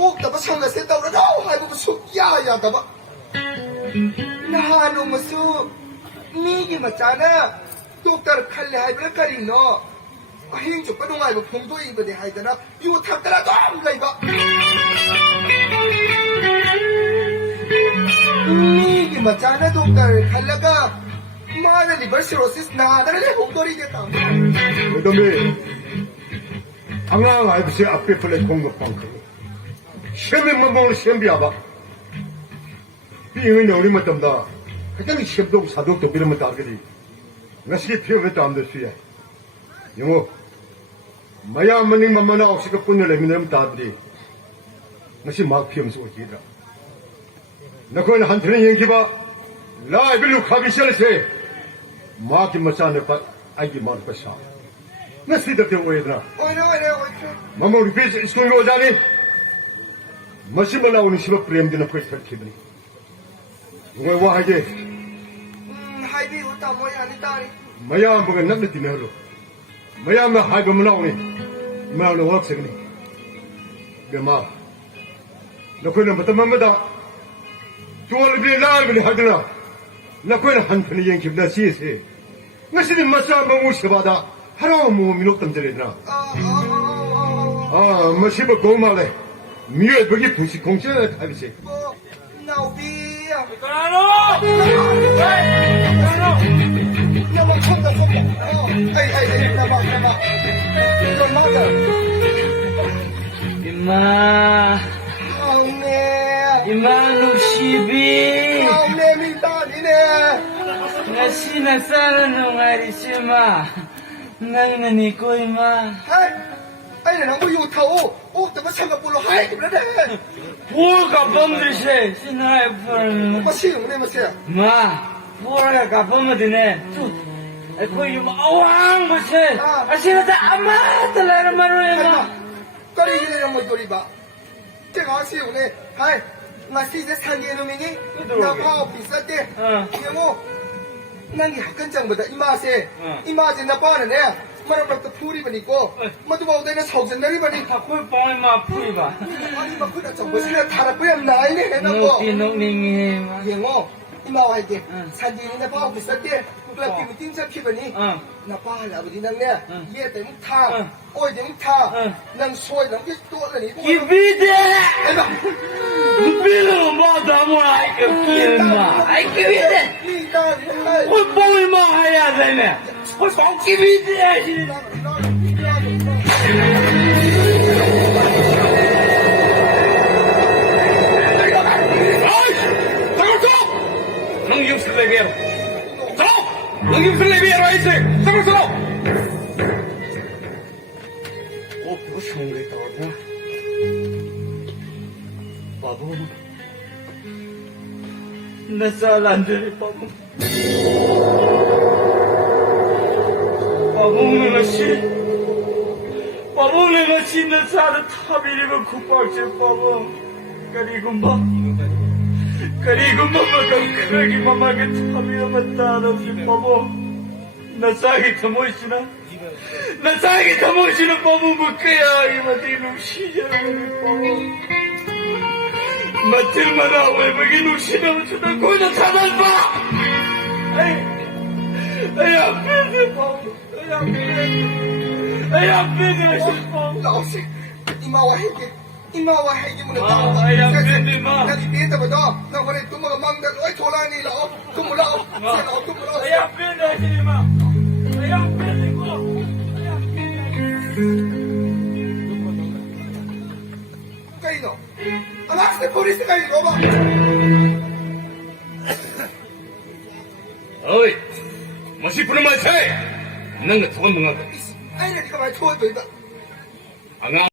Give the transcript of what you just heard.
ꯄꯣꯛꯇꯕ ꯁꯪ ꯑꯁꯦ ꯇꯧꯔꯅꯨ ꯍꯥꯏꯕꯕꯨ ꯁꯨꯛꯌꯥ ꯌꯥꯗꯕ ꯅꯍꯥꯟ ꯅꯣꯡꯃꯁꯨ ꯃꯤꯒꯤ ꯃꯆꯥꯅ ꯗꯣꯛꯇꯔ ꯈꯜꯂꯦ ꯍꯥꯏꯕꯅ ꯀꯔꯤꯅꯣ ꯑꯍꯤꯡ ꯆꯨꯞꯄ ꯅꯨꯡꯉꯥꯏꯕ ꯐꯣꯡꯗꯣꯛꯏꯕꯅꯤ ꯍꯥꯏꯗꯅ ꯌꯨ ꯊꯛꯇꯅ ꯑꯗꯨꯝ ꯂꯩꯕ ꯃꯤꯒꯤ ꯃꯆꯥꯅ ꯗꯣꯛꯇꯔ ꯈꯜꯂꯒ ꯃꯥꯅ ꯂꯤꯚꯔ 시로시스 나다를 해봉돌이겠다. 그다음에 항상 아이브시 앞에 플레 공급방크 시험에만 보는 시험 비아봐 비행은 우리 맞답니다 가장 시험도 사독도 비르면 따르기 나시게 피어vet도 안 됐어요 영어 마야 만ning mamana 없이 그 뿐을 내미는 따들이 나시 막 피엄서 오지라 나코는 한테는 얘기봐 라이브로 가기 싫어서 마기 마찬에 바 아기 마르 파샤 나시다 되어야더라 오이네 마마 우리 베이스 스쿨로 오자니 마시멜라 오니 시바 프레임드나 프레스터 키드니 누가 와 하게 하이비 우타 뭐야 아니 따리 마야 뭐가 남는 디네로 마야 마 하이브 문나오니 마로 웍스니 베마 너코는 마타마마다 주얼비 라이브니 하드나 나코는 한편의 연기보다 시세 나시는 마사 마무시바다 하루 뭐 미녹담 들이나 마시바 고마래 미에 거기 부시 공짜 타비시 나오비야 까노! 나만 쳤다 에이 나봐 이건 맞아 임마 아우네 임마 룩시비 아우네 미다니네 나시나 싸는 농아리시마 나이는 이거 임마 아니 나뭐 요타오 옥다가 상가불로 하이기 그래 볼가 범드시 신나의 펄 마시오네 마시야 마 볼가 가범드네 거의 좀 어왕 마시 아시나다 아마 달라는 말로 임마 거리기는 뭐 도리바 제가 아시오네 하이 마시제 산기의 놈이니 나파 비쌀 때 이거 난이 학근장보다 이마세 이마제 나빠는 애 마라박도 풀이버니고 마두바 오데는 서전날이버니 닭골 뻥이 마 풀이봐 아니 막 그다 좀 무슨 다락고야 나이네 해나고 녹닝이 이거 이마와 이게 산지는 파 비쌀 때 그걸 비미 띵작히버니 나빠 할아버지 낭네 얘 때문에 타 어이 때문에 타난 소이 남게 또라니 기비데 비로 마다 뭐라 이거 기마 아이 기비데 뭘 뻥이 마 해야 되네 뭘 뻥기비데 능김슬레비에로 하이스 사무소 무슨 게 떠오르나 바보 내 쌀안들이 바보 바보는 것이 내 쌀을 타비리고 국박질 바보 그리고 그러기 mamake 타비어만 따라오지 바보 나사기 더모시나 바보 뭐그야 이마디 룩시자는 바보 마틀마나 왜 거기 룩시나면 주다 거기다 찾아봐 에이 앞에서 바보 에이 앞에서 바보 나오시 이마와 해기 문에 나디 비엔다보다 나 그래 뚜마가 망다 어이 돌아니 라 뚜무라 뚜무라 에이 앞에서 하시니마 에이 앞에서 이거 까이노 아마스테 포리스가 이거 봐 어이, 뭐시 부르면 돼? 너가 좋은 놈아. 아니 네가 말 좋아도 이다 안